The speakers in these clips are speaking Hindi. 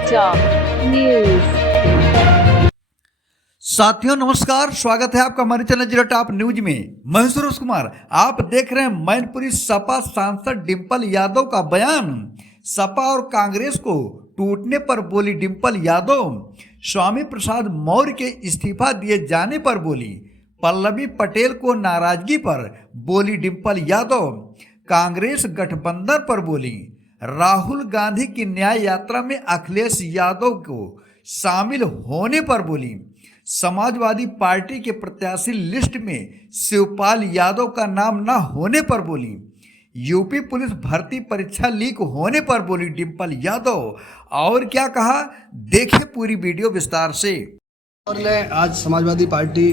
समाचार न्यूज। साथियों नमस्कार, स्वागत है आपका हमारे चैनल जीरो टॉप न्यूज में। मैं सुरेश कुमार, आप देख रहे हैं मैनपुरी सपा सांसद डिंपल यादव का बयान। सपा और कांग्रेस को टूटने पर बोली डिंपल यादव। स्वामी प्रसाद मौर्य के इस्तीफा दिए जाने पर बोली। पल्लवी पटेल को नाराजगी पर बोली डिंपल यादव। कांग्रेस गठबंधन पर बोली। राहुल गांधी की न्याय यात्रा में अखिलेश यादव को शामिल होने पर बोली। समाजवादी पार्टी के प्रत्याशी लिस्ट में शिवपाल यादव का नाम न होने पर बोली। यूपी पुलिस भर्ती परीक्षा लीक होने पर बोली डिंपल यादव। और क्या कहा, देखें पूरी वीडियो विस्तार से। और ने आज समाजवादी पार्टी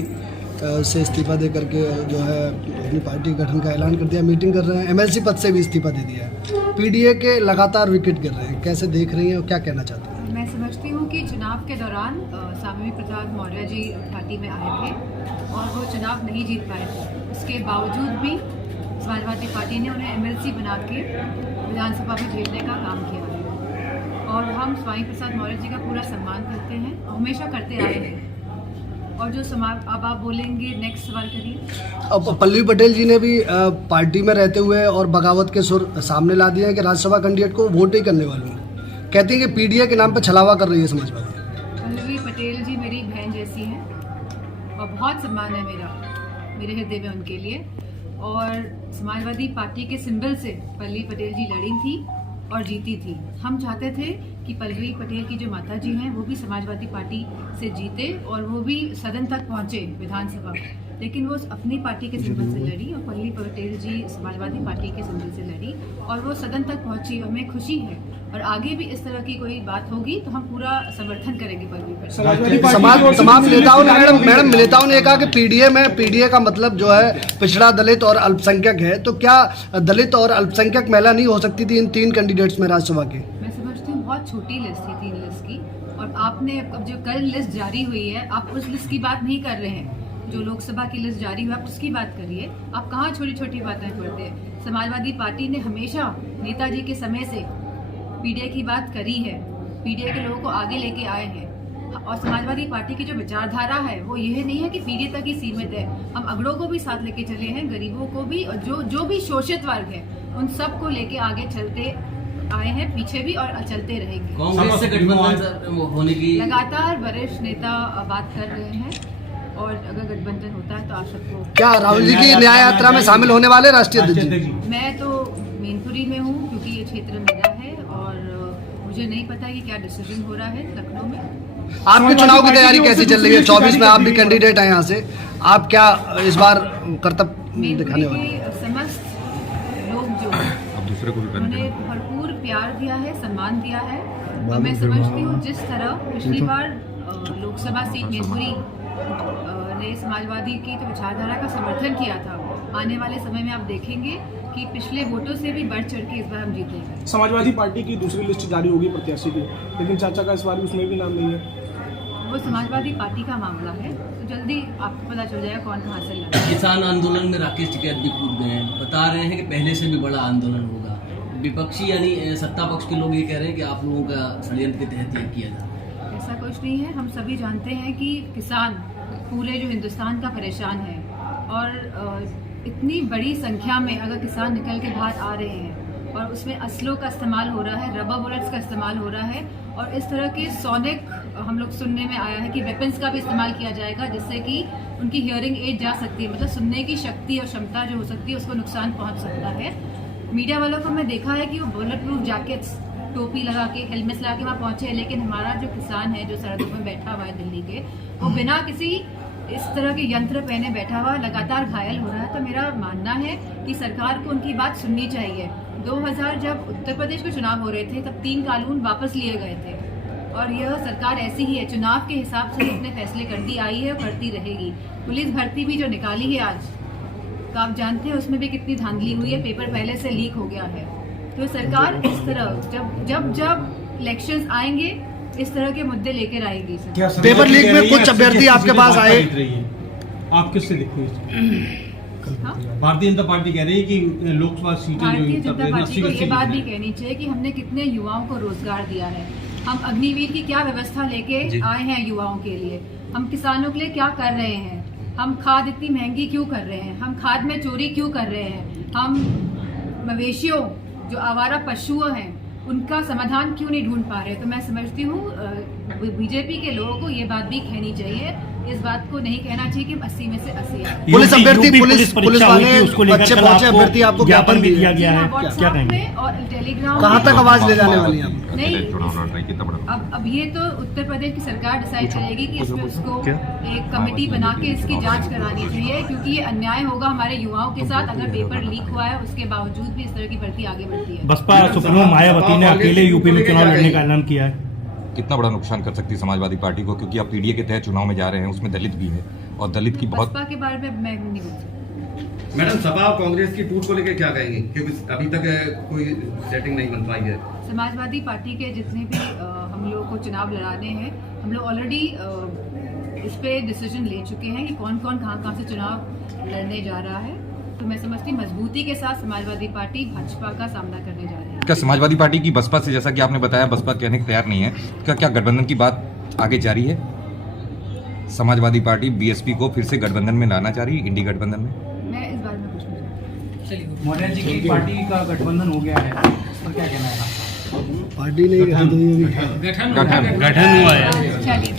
से इस्तीफा दे करके जो है अपनी पार्टी गठन का ऐलान कर दिया। मीटिंग कर रहे हैं, एमएलसी पद से भी इस्तीफा दे दिया है। पीडीए के लगातार विकेट गिर रहे हैं, कैसे देख रही हैं और क्या कहना चाहती हैं? मैं समझती हूँ कि चुनाव के दौरान स्वामी प्रसाद मौर्य जी घाटी में आए थे और वो चुनाव नहीं जीत पाए थे। उसके बावजूद भी समाजवादी पार्टी ने उन्हें एमएलसी बना के विधानसभा में भेजने का काम किया और हम स्वामी प्रसाद मौर्य जी का पूरा सम्मान करते हैं, हमेशा करते आए हैं। और जो अब आप बोलेंगे, नेक्स्ट सवाल करिए। अब पल्लवी पटेल जी ने भी पार्टी में रहते हुए और बगावत के सुर सामने ला दिए हैं कि राज्यसभा कैंडिडेट को वोट ही करने वाले हैं। कहती हैं कि पीडीए के नाम पर छलावा कर रही है समाजवादी। पल्लवी पटेल जी मेरी बहन जैसी हैं और बहुत सम्मान है मेरे हृदय में उनके लिए। और समाजवादी पार्टी के सिंबल से पल्लवी पटेल जी लड़ी थी और जीती थी। हम चाहते थे कि पल्लवी पटेल की जो माता जी हैं वो भी समाजवादी पार्टी से जीते और वो भी सदन तक पहुंचे विधानसभा, लेकिन वो अपनी पार्टी के सिंबल से लड़ी और पल्लवी पटेल जी समाजवादी पार्टी के सिंबल से लड़ी और वो सदन तक पहुंची। हमें खुशी है और आगे भी इस तरह की कोई बात होगी तो हम पूरा समर्थन करेंगे पल्लवी पटेल। तमाम नेताओं ने मैडम नेताओं ने कहा कि पीडीए का मतलब जो है पिछड़ा, दलित और अल्पसंख्यक है, तो क्या दलित और अल्पसंख्यक महिला नहीं हो सकती थी इन 3 कैंडिडेट्स में राज्यसभा के? मैं समझती हूँ बहुत छोटी लिस्ट थी 3 लिस्ट की, और आपने जो कल लिस्ट जारी हुई है आप उस लिस्ट की बात नहीं कर रहे हैं। जो लोकसभा की लिस्ट जारी हुई आप उसकी बात करिए। आप कहाँ छोटी छोटी बातें करते हैं। समाजवादी पार्टी ने हमेशा नेताजी के समय से पीडीए की बात करी है, पीडीए के लोगों को आगे लेके आए हैं। और समाजवादी पार्टी की जो विचारधारा है वो यह नहीं है कि पीडीए तक ही सीमित है। हम अगड़ों को भी साथ लेके चले हैं, गरीबों को भी, और जो भी शोषित वर्ग है उन सब को लेके आगे चलते आए हैं, पीछे भी और चलते रहेंगे। कांग्रेस से गठबंधन होने की लगातार वरिष्ठ नेता बात कर रहे हैं और अगर गठबंधन होता है तो आप सबको। क्या राहुल जी की न्याय यात्रा में शामिल होने वाले राष्ट्रीय अध्यक्ष? मैं तो मैनपुरी में हूँ क्योंकि ये क्षेत्र मेरा है और मुझे नहीं पता कि क्या डिसीजन हो रहा है लखनऊ में। आपके चुनाव की तैयारी कैसी चल रही है? 24 में आप भी कैंडिडेट हैं यहाँ से, आप क्या इस बार कर्तव्य दिखाने वाले हैं? समस्त लोग जो उन्हें भरपूर प्यार दिया है, सम्मान दिया है और मैं समझती हूँ जिस तरह पिछली बार लोकसभा सीट मैनपुरी ने समाजवादी की तो विचारधारा का समर्थन किया था, आने वाले समय में आप देखेंगे कि पिछले वोटों से भी बढ़ चढ़ के इस बार हम जीतेंगे। समाजवादी पार्टी की दूसरी लिस्ट जारी होगी प्रत्याशी की, लेकिन चाचा का इस बार उसमें भी नाम नहीं है। वो समाजवादी पार्टी का मामला है, तो जल्दी आपको पता चल जाएगा कौन कहाँ से लड़ा। किसान आंदोलन में राकेश टिकैत भी कूद गए हैं, बता रहे हैं कि पहले से भी बड़ा आंदोलन होगा। विपक्षी यानी सत्ता पक्ष के लोग ये कह रहे हैं कि आप लोगों का षड्यंत्र के तहत ये किया जा। ऐसा कुछ नहीं है। हम सभी जानते हैं कि किसान पूरे जो हिंदुस्तान का परेशान है और इतनी बड़ी संख्या में अगर किसान निकल के बाहर आ रहे हैं और उसमें असलों का इस्तेमाल हो रहा है, रबर बुलेट्स का इस्तेमाल हो रहा है और इस तरह के सोनिक हम लोग सुनने में आया है कि वेपन्स का भी इस्तेमाल किया जाएगा जिससे कि उनकी हियरिंग एड जा सकती है, मतलब सुनने की शक्ति और क्षमता जो हो सकती है उसको नुकसान पहुंच सकता है। मीडिया वालों को मैं देखा है कि वो बुलेट प्रूफ जैकेट्स, टोपी लगा के, हेलमेट्स लगा के वहाँ पहुंचे, लेकिन हमारा जो किसान है जो सड़कों में बैठा हुआ है दिल्ली के, वो बिना किसी इस तरह के यंत्र पहने बैठा हुआ लगातार घायल हो रहा है। तो मेरा मानना है कि सरकार को उनकी बात सुननी चाहिए। 2000 जब उत्तर प्रदेश के चुनाव हो रहे थे तब 3 कानून वापस लिए गए थे और यह सरकार ऐसी ही है, चुनाव के हिसाब से अपने फैसले करती आई है और करती रहेगी। पुलिस भर्ती भी जो निकाली है आज, तो आप जानते हैं उसमें भी कितनी धांधली हुई है, पेपर पहले से लीक हो गया है। तो सरकार इस तरह जब इलेक्शंस आएंगे इस तरह के मुद्दे लेकर आएगी। पेपर लीक में कुछ अभ्यर्थी आपके पास आए, आप किससे देखते हैं? हाँ? भारतीय जनता पार्टी कह रही है कि लोकसभा सीटें भारतीय जनता पार्टी को ये बात भी कहनी चाहिए कि हमने कितने युवाओं को रोजगार दिया है। हम अग्निवीर की क्या व्यवस्था लेके आए हैं युवाओं के लिए, हम किसानों के लिए क्या कर रहे हैं, हम खाद इतनी महंगी क्यों कर रहे हैं, हम खाद में चोरी क्यों कर रहे हैं, हम मवेशियों जो आवारा पशु हैं उनका समाधान क्यों नहीं ढूंढ पा रहे। तो मैं समझती हूँ बीजेपी के लोगों को ये बात भी कहनी चाहिए, इस बात को नहीं कहना चाहिए कि 80 में से 80 आ रहे। पुलिस अभ्यर्थी पुलिस वाले उसको लेकर बच्चे कल पहुंचे आपको अभ्यर्थी आपको ज्ञापन भी दिया गया है, क्या व्हाट्सएप कहेंगे? में और टेलीग्राम कहाँ तक आवाज ले जाने वाली है? नहीं, अब ये तो उत्तर प्रदेश की सरकार डिसाइड करेगी कि इसमें उसको एक कमेटी बना के इसकी जांच करानी चाहिए, क्योंकि ये अन्याय होगा हमारे युवाओं के साथ अगर पेपर लीक हुआ है उसके बावजूद भी इस तरह की भर्ती आगे बढ़ती है। बसपा सुप्रीमो मायावती ने अकेले यूपी में चुनाव लड़ने का ऐलान किया है। कितना बड़ा नुकसान कर सकती है समाजवादी पार्टी को, क्योंकि आप पीडीए के तहत चुनाव में जा रहे हैं, उसमें दलित भी है और दलित की बहुत। बसपा के बारे में मैं नहीं बोल सकती। मैडम, सपा और कांग्रेस की टूट को लेकर क्या कहेंगे, क्योंकि अभी तक कोई सेटिंग नहीं बन पाई है। समाजवादी पार्टी के जितने भी हम लोग को चुनाव लड़ाने हैं, हम लोग ऑलरेडी इस पे डिसीजन ले चुके हैं कि कौन कौन कहाँ से चुनाव लड़ने जा रहा है। तो मैं समझती हूँ मजबूती के साथ समाजवादी पार्टी भाजपा का सामना करने जा रही है। क्या समाजवादी पार्टी की बसपा से, जैसा कि आपने बताया बसपा कहने को तैयार नहीं है, क्या गठबंधन की बात आगे जारी है? समाजवादी पार्टी बीएसपी को फिर से गठबंधन में लाना चाह रही है, इंडी गठबंधन में? मैं इस बारे में कुछ नहीं जानती। मौर्य जी की पार्टी का गठबंधन हो गया है, तो क्या कहना है? पार्टी नहीं गठन गठन हुआ है। चलिए।